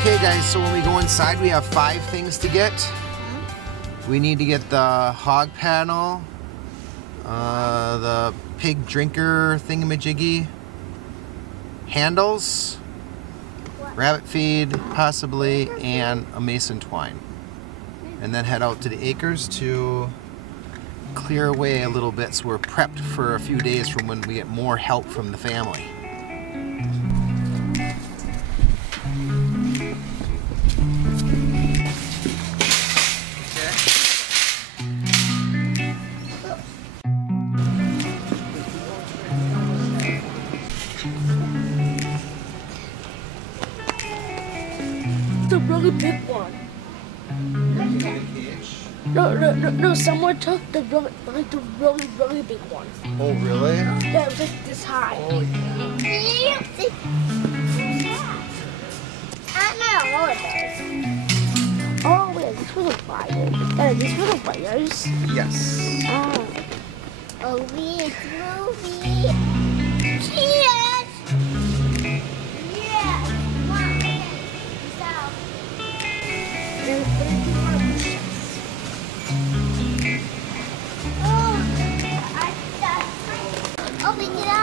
Okay guys, so when we go inside we have 5 things to get. We need to get the hog panel, the pig drinker thingamajiggy, handles, rabbit feed possibly, and a mason twine. And then head out to the acres to clear away a little bit so we're prepped for a few days from when we get more help from the family. The really big one. No, someone took the really big one. Oh, really? Yeah, it was like this high. Oh, yeah. Oh, wait, this was a wire. This was a wires? Yes. Oh, it's movie. Cheers! Yeah. Mom, open it on.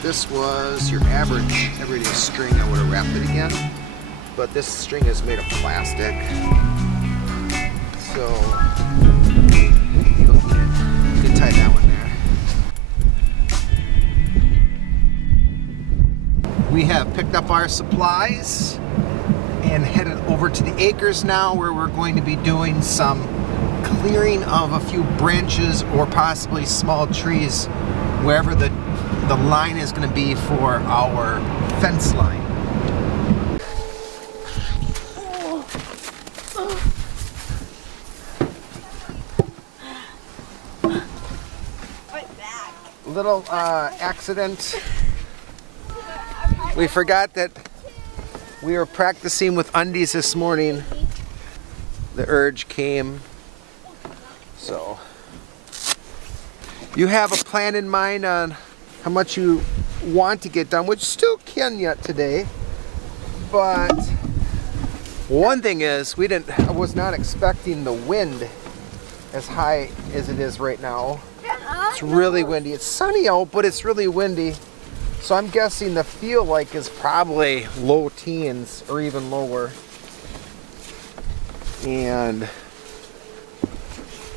This was your average everyday string, I would have wrapped it again. But this string is made of plastic. So you can tie that one there. We have picked up our supplies and headed over to the acres now, where we're going to be doing some clearing of a few branches or possibly small trees wherever the line is going to be for our fence line. Little accident. We forgot that we were practicing with undies this morning. The urge came. So you have a plan in mind on how much you want to get done, which still can yet today. But one thing is, I was not expecting the wind as high as it is right now. It's really windy. It's sunny out, but it's really windy. So I'm guessing the feel like is probably low teens or even lower.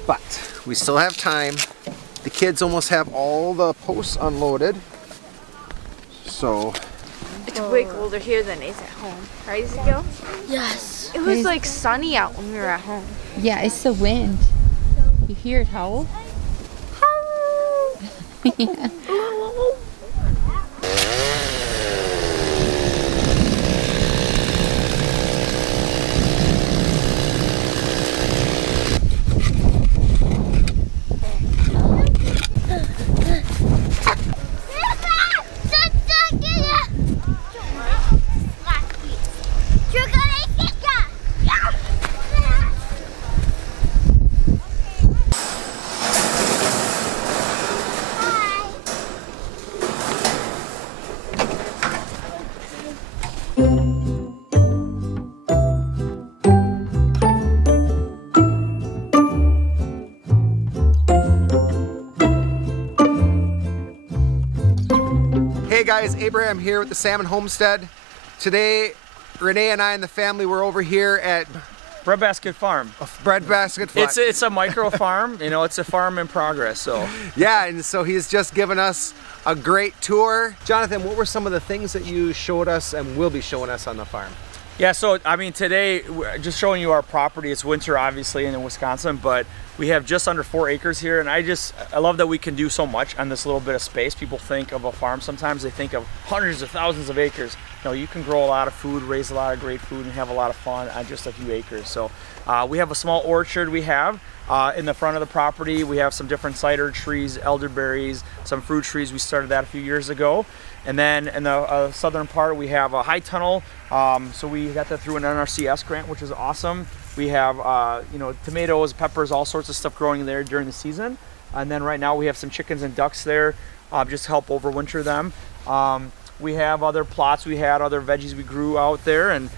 But we still have time. The kids almost have all the posts unloaded. So it's way colder here than it is at home. Right, Ezekiel? Yes. It was like sunny out when we were at home. Yeah, it's the wind. You hear it howl? Yeah. Hey guys, Abraham here with the Salmon Homestead. Today, Renee and I and the family were over here at BreadBasketFarm. BreadBasketFarm. It's a micro farm, you know, it's a farm in progress, so. Yeah, and so he's just given us a great tour. Jonathan, what were some of the things that you showed us and will be showing us on the farm? Yeah, so I mean today, just showing you our property. It's winter obviously in Wisconsin, but we have just under 4 acres here, and I love that we can do so much on this little bit of space. People think of a farm, sometimes they think of hundreds of thousands of acres. No, you can grow a lot of food, raise a lot of great food, and have a lot of fun on just a few acres. So we have a small orchard we have in the front of the property. We have some different cider trees, elderberries, some fruit trees. We started that a few years ago. And then in the southern part, we have a high tunnel. So we got that through an NRCS grant, which is awesome. We have, you know, tomatoes, peppers, all sorts of stuff growing there during the season. And then right now we have some chickens and ducks there, just to help overwinter them. We have other plots we had, other veggies we grew out there, and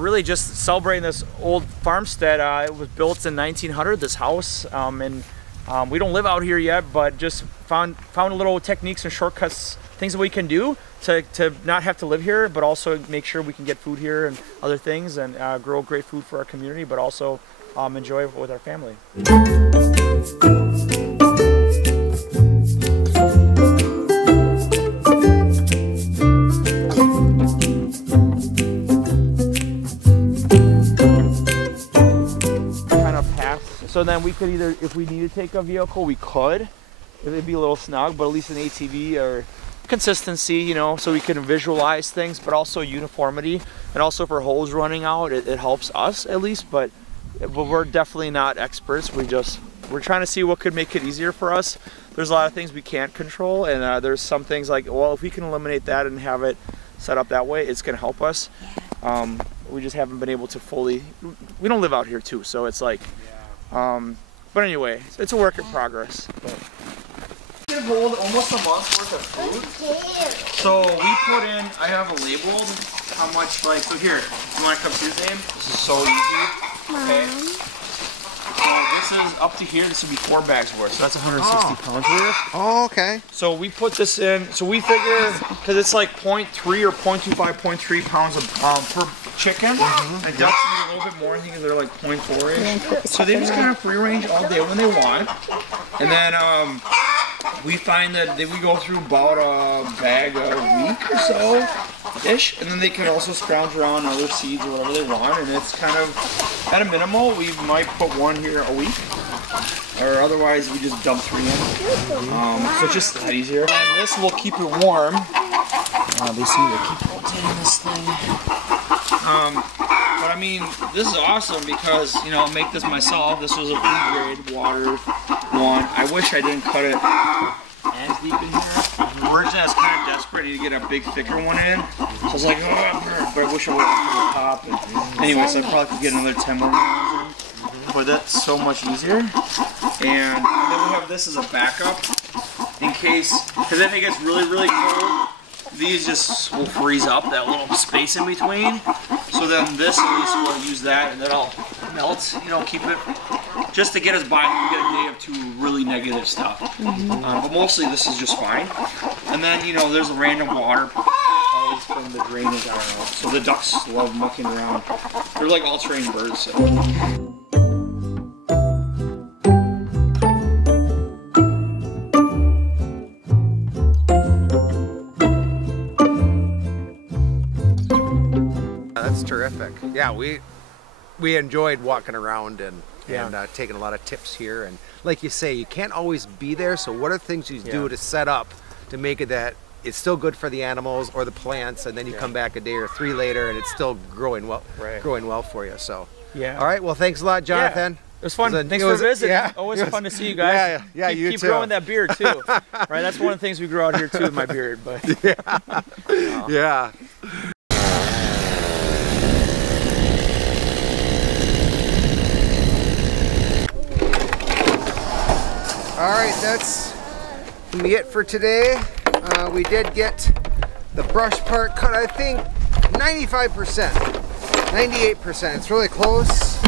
really just celebrating this old farmstead. It was built in 1900, this house, and we don't live out here yet, but just found little techniques and shortcuts, things that we can do to not have to live here, but also make sure we can get food here and other things, and grow great food for our community, but also enjoy it with our family. Kind of past, so then we could either, if we need to take a vehicle, we could. It'd be a little snug, but at least an ATV or consistency, you know, so we can visualize things, but also uniformity, and also for hose running out, it helps us at least, but we're definitely not experts. We're trying to see what could make it easier for us. There's a lot of things we can't control, and there's some things like, well, if we can eliminate that and have it set up that way, it's going to help us. We just haven't been able to fully, we don't live out here too, so it's like, but anyway, it's a work in progress. But. Hold almost a month's worth of food. So we put in, I have a labeled how much, like, so here, you want to come see the name? This is so easy. Okay. This is up to here, this would be 4 bags worth, so that's 160 pounds worth. Oh, okay. So we put this in, so we figure, because it's like 0.3 or 0.25, 0.3 pounds of, per chicken. And ducks need a little bit more, I think they're like 0.4-ish. So they just kind of free range all day when they want. And then we find that we go through about a bag a week or so-ish, and then they can also scrounge around other seeds or whatever they want, and it's kind of, at a minimal, we might put 1 here a week, or otherwise we just dump 3 in. So it's just that easier. And this will keep it warm. They see they keep rotating this thing. But I mean, this is awesome because, you know, I'll make this myself. This was a food grade water one. I wish I didn't cut it as deep in here. Originally I was kind of desperate to get a big thicker one in. So I was like, oh, but I wish I would have put the top. And anyway, so I probably could get another 10 more rounds in. But that's so much easier. And then we have this as a backup in case, because if it gets really, really cold, these just will freeze up, that little space in between. So then this, at least we'll use that, and then I'll melt, you know, keep it, just to get us by. We get a day of 2 really negative stuff. But mostly this is just fine. And then, you know, there's a random water from the drainage, I don't know. So the ducks love mucking around. They're like all trained birds. So. That's terrific. Yeah, we enjoyed walking around and taking a lot of tips here. And like you say, you can't always be there. So what are things you do to set up to make it that it's still good for the animals or the plants, and then you come back a day or 3 later and it's still growing well, for you. So all right. Well, thanks a lot, Jonathan. It was fun. Thanks for visiting. Always fun to see you guys. Yeah, you keep too. growing that beard too. Right, that's one of the things we grow out here too, with my beard. But yeah. All right, that's gonna be it for today. We did get the brush part cut, I think 95%, 98%. It's really close.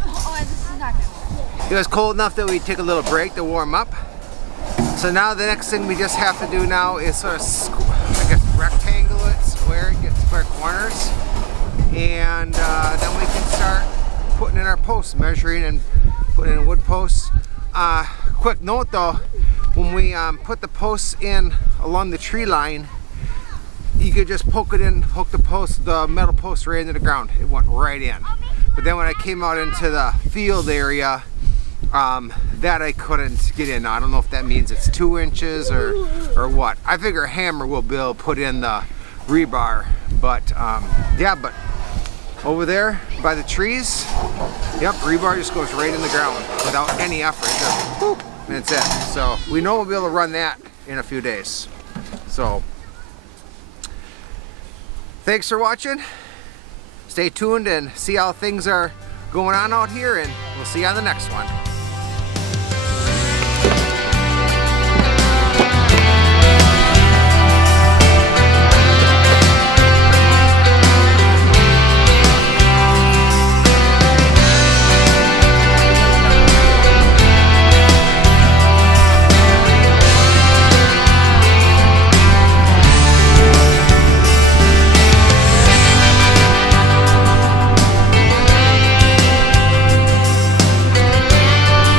Oh, this is not gonna work. It was cold enough that we take a little break to warm up. So now the next thing we just have to do now is sort of, I guess, rectangle it, square it, get square corners, and then we can start putting in our posts, measuring and putting in wood posts. Quick note though, when we put the posts in along the tree line, you could just poke it in, hook the post, the metal post right into the ground. It went right in. But then when I came out into the field area, that I couldn't get in. I don't know if that means it's 2 inches or what. I figure a hammer will be able to put in the rebar, but yeah, but over there by the trees, yep, rebar just goes right in the ground without any effort. Just, whoop, and it's it. So we know we'll be able to run that in a few days. So thanks for watching. Stay tuned and see how things are going on out here, and we'll see you on the next one.